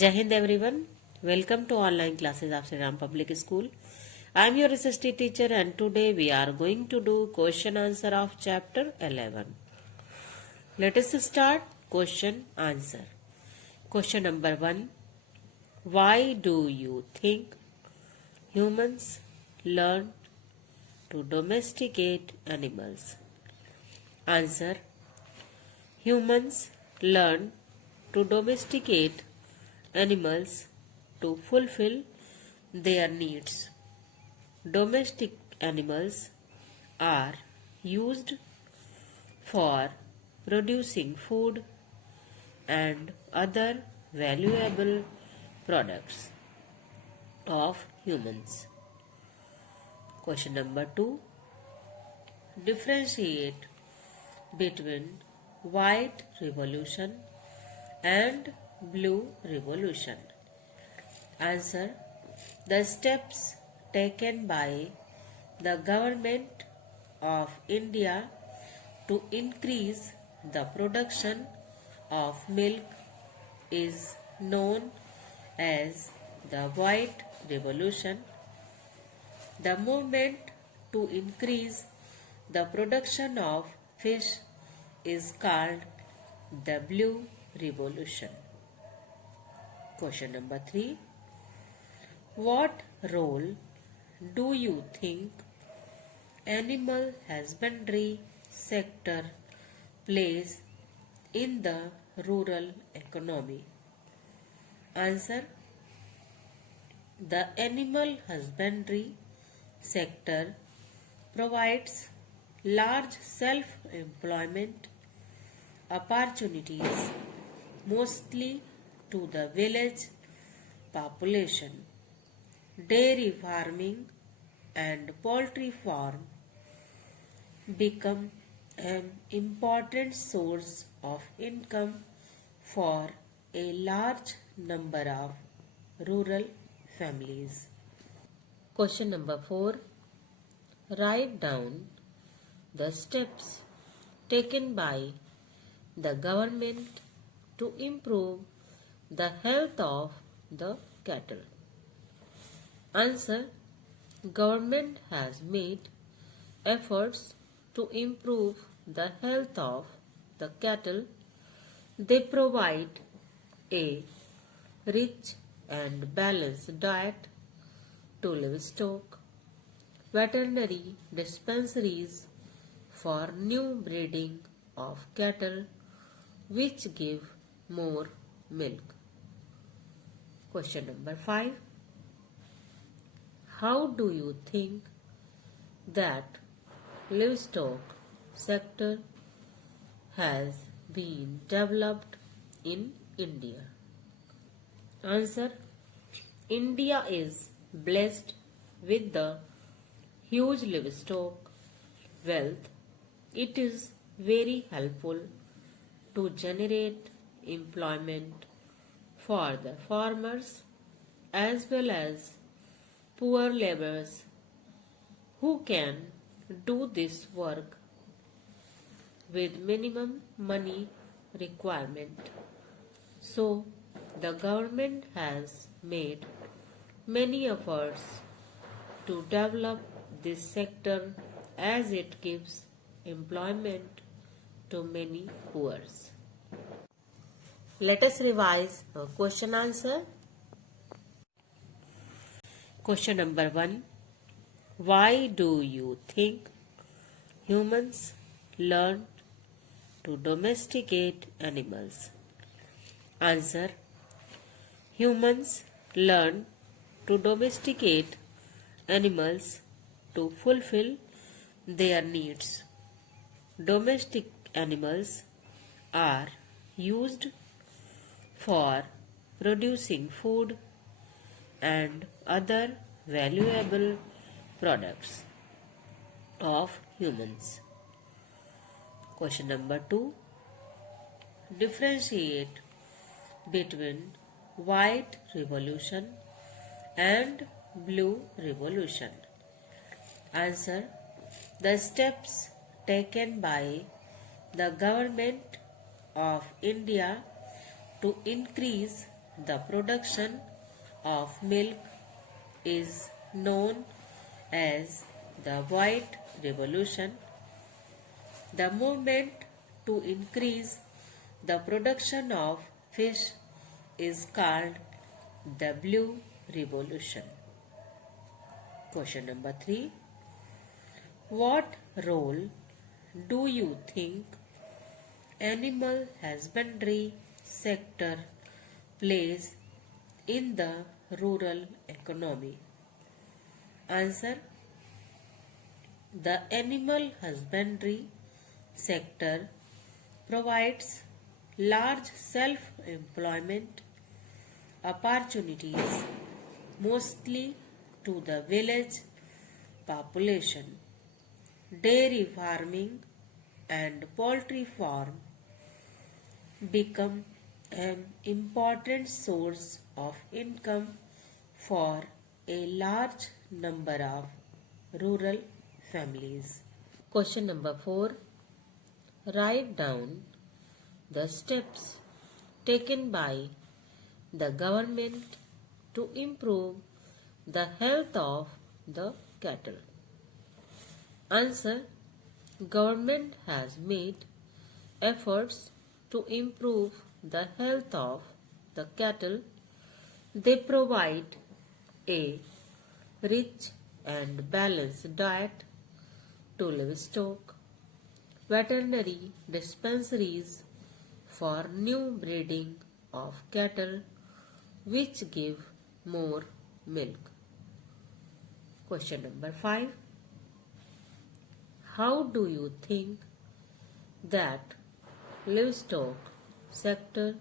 Jai Hind everyone. Welcome to online classes of Sri Ram Public School. I am your SST teacher and today we are going to do question answer of chapter 11. Let us start question answer. Question number 1. Why do you think humans learn to domesticate animals? Answer. Humans learn to domesticate animals to fulfill their needs. Domestic animals are used for producing food and other valuable products of humans. Question number 2. Differentiate between white revolution and blue revolution. Answer. The steps taken by the government of India to increase the production of milk is known as the white revolution. The movement to increase the production of fish is called the blue revolution. Question number 3. What role do you think animal husbandry sector plays in the rural economy? Answer. The animal husbandry sector provides large self-employment opportunities mostly to the village population. Dairy farming and poultry farm become an important source of income for a large number of rural families. Question number 4. Write down the steps taken by the government to improve the health of the cattle. Answer. Government has made efforts to improve the health of the cattle. They provide a rich and balanced diet to livestock, veterinary dispensaries for new breeding of cattle which give more milk. Question number 5. How do you think that livestock sector has been developed in India? Answer. India is blessed with the huge livestock wealth. It is very helpful to generate employment for the farmers as well as poor laborers who can do this work with minimum money requirement. So, the government has made many efforts to develop this sector as it gives employment to many poor. Let us revise a question answer. Question number 1. Why do you think humans learn to domesticate animals? Answer. Humans learn to domesticate animals to fulfill their needs. Domestic animals are used for producing food and other valuable products of humans. Question number 2. Differentiate between white revolution and blue revolution. Answer. The steps taken by the government of India to increase the production of milk is known as the White Revolution. The movement to increase the production of fish is called the Blue Revolution. Question number 3. What role do you think animal husbandry sector plays in the rural economy? Answer. The animal husbandry sector provides large self-employment opportunities mostly to the village population. Dairy farming and poultry farm become an important source of income for a large number of rural families. Question number 4. Write down the steps taken by the government to improve the health of the cattle. Answer. Government has made efforts to improve the health of the cattle. They provide a rich and balanced diet to livestock, veterinary dispensaries for new breeding of cattle which give more milk. Question number 5. How do you think that livestock sector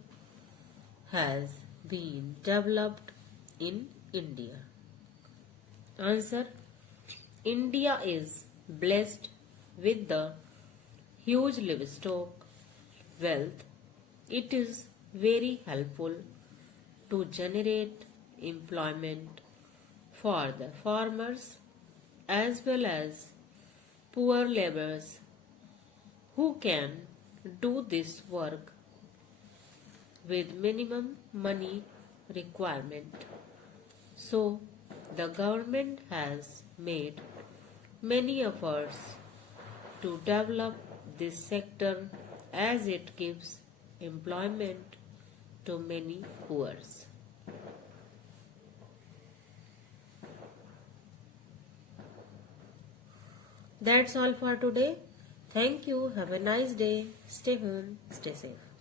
has been developed in India? Answer. India is blessed with the huge livestock wealth. It is very helpful to generate employment for the farmers as well as poor laborers who can do this work with minimum money requirement. So, the government has made many efforts to develop this sector as it gives employment to many poor. That's all for today. Thank you. Have a nice day. Stay home. Stay safe.